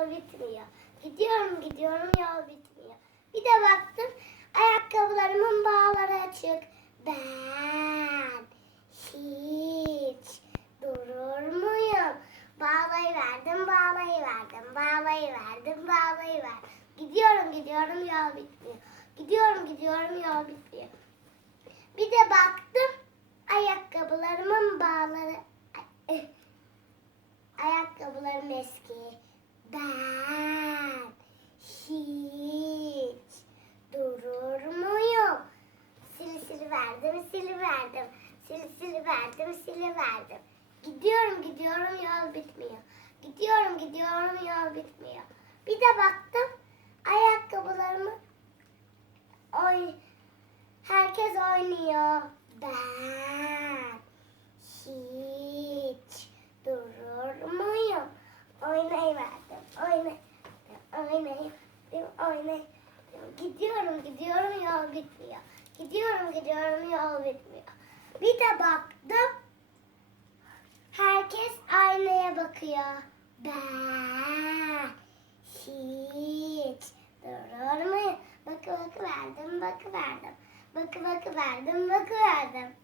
yol bitmiyor. Gidiyorum gidiyorum yol bitmiyor. Bir de baktım ayakkabılarımın bağları açık. Ben hiç durur muyum? Bağlayıverdim, bağlayıverdim, bağlayıverdim, bağlayıverdim. Gidiyorum gidiyorum yol bitmiyor. Gidiyorum gidiyorum yol bitmiyor. Bir de baktım ayakkabılarımın bağları eh, ayakkabılarım eski. Ben hiç durur muyum? Sili sili verdim, sili verdim. Sili sili verdim, sili verdim. Gidiyorum gidiyorum yol bitmiyor. Gidiyorum gidiyorum yol bitmiyor. Bir de baktım ayakkabılarımı oy herkes oynuyor. Ben hiç durur muyum? Oynayıverdim, oynayıverdim, oynayıverdim, oynayıverdim. Gidiyorum, gidiyorum, yol bitmiyor. Gidiyorum, gidiyorum, yol bitmiyor. Bir de baktım, herkes aynaya bakıyor. Ben hiç durur muyum? Bakı bakı verdim, bakı verdim. Bakı bakı verdim, bakı verdim.